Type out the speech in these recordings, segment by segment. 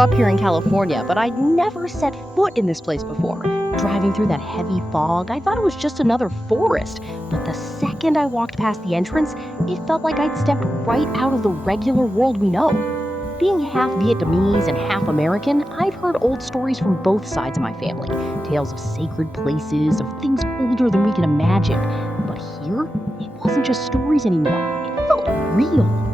up here in California, but I'd never set foot in this place before. Driving through that heavy fog, I thought it was just another forest. But the second I walked past the entrance, it felt like I'd stepped right out of the regular world we know. Being half Vietnamese and half American, I've heard old stories from both sides of my family. Tales of sacred places, of things older than we can imagine. But here, it wasn't just stories anymore. It felt real.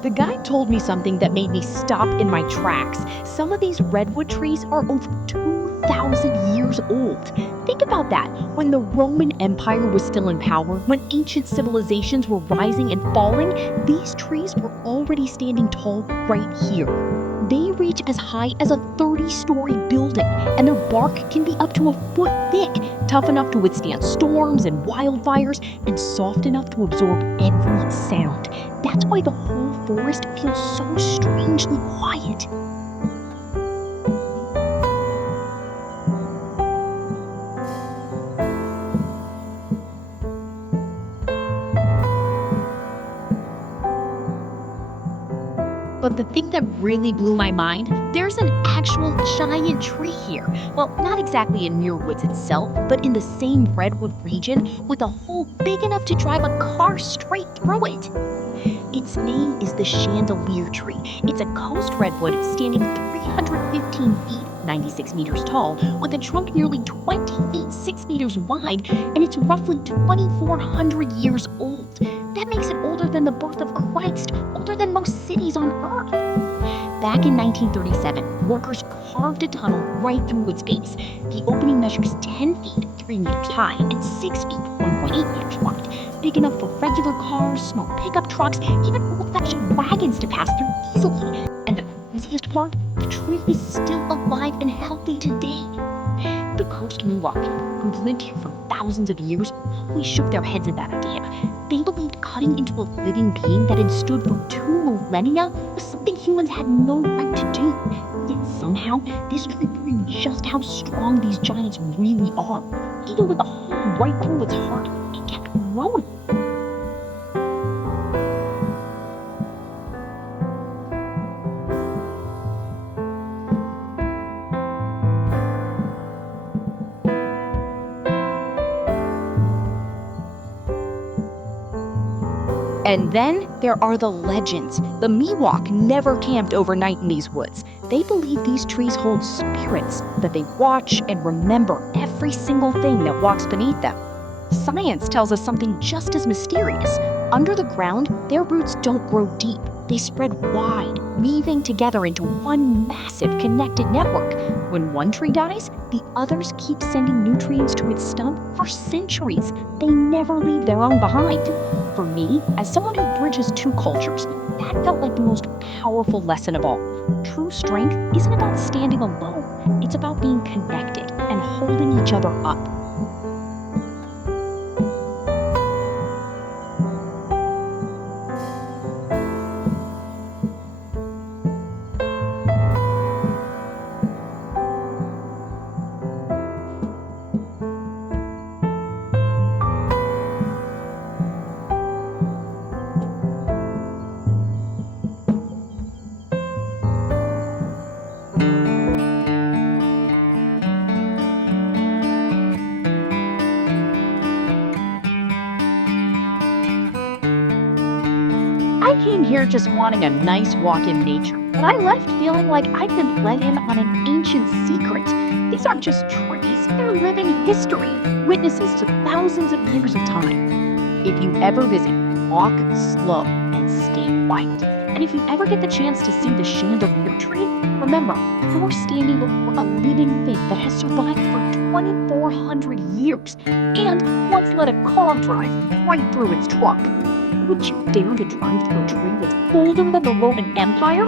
The guide told me something that made me stop in my tracks. Some of these redwood trees are over 2,000 years old. Think about that. When the Roman Empire was still in power, when ancient civilizations were rising and falling, these trees were already standing tall right here. They reach as high as a 30-story building, and their bark can be up to a foot thick, tough enough to withstand storms and wildfires, and soft enough to absorb every sound. That's why the whole forest feels so strangely quiet. But the thing that really blew my mind, there's an actual giant tree here. Well, not exactly in Muir Woods itself, but in the same redwood region with a hole big enough to drive a car straight through it. Its name is the Chandelier Tree. It's a coast redwood standing 315 feet, 96 meters tall, with a trunk nearly 20 feet, 6 meters wide, and it's roughly 2,400 years old. That makes it older than the birth of Christ, older than most cities on Earth. Back in 1937, workers carved a tunnel right through its base. The opening measures 10 feet, 3 meters high, and 6 feet, 1.8 meters wide. Big enough for regular cars, small pickup trucks, even old-fashioned wagons to pass through easily. And the craziest part, the tree is still alive and healthy today. The Coast Miwok, who've lived here for thousands of years, always shook their heads at that idea. They believed cutting into a living being that had stood for 2 millennia was something humans had no right to do. Yet somehow, this tree proved just how strong these giants really are. Even with a hole right through its heart, it kept growing. And then there are the legends. The Miwok never camped overnight in these woods. They believe these trees hold spirits, that they watch and remember every single thing that walks beneath them. Science tells us something just as mysterious. Under the ground, their roots don't grow deep. They spread wide, weaving together into one massive connected network. When one tree dies, the others keep sending nutrients to its stump for centuries. They never leave their own behind. For me, as someone who bridges 2 cultures, that felt like the most powerful lesson of all. True strength isn't about standing alone. It's about being connected and holding each other up. I came here just wanting a nice walk in nature, but I left feeling like I'd been let in on an ancient secret. These aren't just trees, they're living history, witnesses to thousands of years of time. If you ever visit, walk slow and stay quiet. And if you ever get the chance to see the Chandelier Tree, remember, you're standing before a living thing that has survived for 2,400 years and once let a car drive right through its trunk. Would you dare to drive through a tree that's older than the Roman Empire?